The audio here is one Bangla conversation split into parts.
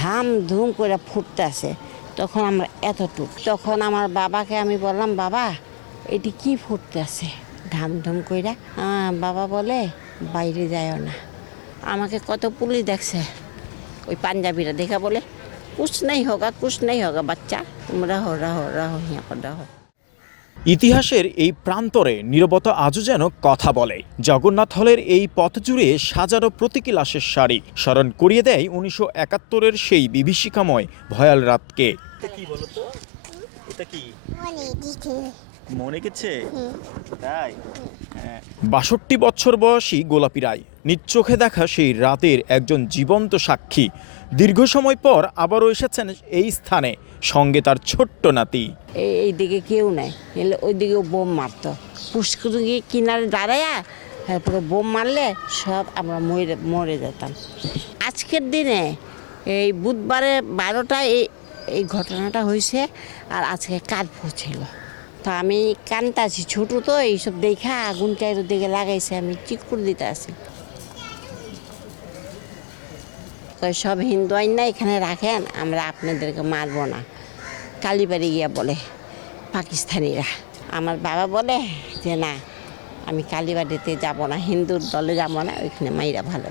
ধাম ধুম করে ফুটতেছে। তখন আমরা এতটুক, তখন আমার বাবাকে আমি বললাম, বাবা এটি কি ফুটতেছে ধাম ধুম কইরা? বাবা বলে বাইরে যায়ও না। আমাকে কত পুলিশ দেখছে, ওই পাঞ্জাবিরা দেখা বলে কুছ নেই হোগা বাচ্চা, তুম রাহো রাহো রাহো হিয়া পর রাহো। ইতিহাসের এই প্রান্তরে নীরবতা আজও যেন কথা বলে। জগন্নাথ হলের এই পথ জুড়ে সাজানো প্রতীকী লাশের সারি স্মরণ করিয়ে দেয় 1971-এর সেই বিভীষিকাময় ভয়াল রাতকে। কি বলতো, এটা কি মনে গেছে? তাই 62 বছর বয়সী গোলাপী রায় নিজ চোখে দেখা সেই রাতের একজন জীবন্ত সাক্ষী। দীর্ঘ সময় পর আবারও এসেছেন এই স্থানে, সঙ্গে তার ছোট্ট নাতি। এই দিকে কেউ নাই, এলে ওই দিকেও বোম মারতো। পুষ্করিণী কিনারে দাঁড়ায়া তারপরে বোম মারলে সব আমরা মরে যেতাম। আজকের দিনে এই বুধবারে 12টায় এই ঘটনাটা হয়েছে, আর আজকে কার্ফিউ ছিল। তো আমি কানতাছি, ছোটো তো এইসব দেখা আগুন চারিদিকে লাগাইছে, আমি ঠিক করে দিতে আসি। সব হিন্দু আইন না এখানে রাখেন, আমরা আপনাদেরকে মারবো না, কালীবাড়ি গিয়া বলে পাকিস্তানিরা। আমার বাবা বলে যে না, আমি কালীবাড়িতে যাব না, হিন্দুর দলে যাব না, ওইখানে মাইরা ভালো।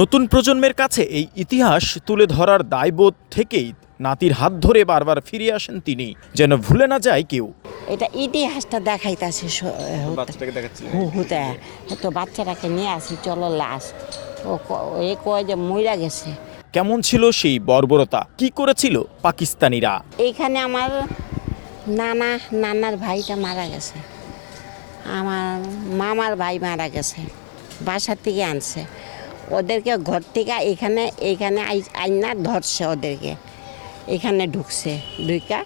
নতুন প্রজন্মের কাছে এই ইতিহাস তুলে ধরার দায়বোধ থেকেই নাতির হাত ধরে বারবার ফিরে আসেন তিনি, যেন ভুলে না যায় কেউ। এটা ইতিহাসটা দেখাইতেছে বাচ্চাটাকে দেখাচ্ছিল। হুতে তো বাচ্চাটাকে নিয়ে আসি, চলো লাশ। এ কয় যে মইরা গেছে। কেমন ছিল সেই বর্বরতা, কি করেছিল পাকিস্তানিরা? এইখানে আমার নানার ভাইটা মারা গেছে, আমার মামার ভাই মারা গেছে, বাসার থেকে আনছে ওদেরকে, ঘর থেকে এইখানে আইনা ধরছে ওদেরকে, এখানে ঢুকছে ঢুকা।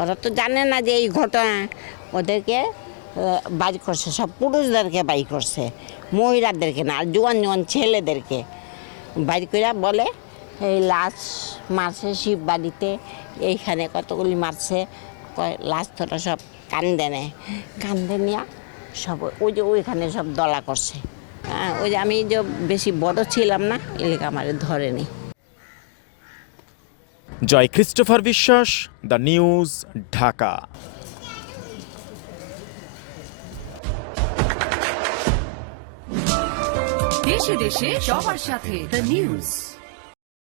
ওরা তো জানে না যে এই ঘটনা, ওদেরকে বাইর করছে, সব পুরুষদেরকে বাইর করছে, মহিলাদেরকে না, আর জোয়ান ছেলেদেরকে বাইর করে বলে এই লাশ মারছে শিব বাড়িতে, এইখানে কতগুলি মারছে, লাশ তোরা সব কান্দে নেয়, কান্দে নিয়ে সব ওই যে ওইখানে সব দলা করছে। হ্যাঁ, ওই যে আমি যে বেশি বড় ছিলাম না, এলাকা আমার ধরেনি। জয় ক্রিস্টোফার বিশ্বাস, দ্য নিউজ, ঢাকা। দেশে দেশে সবার সাথে দ্য নিউজ।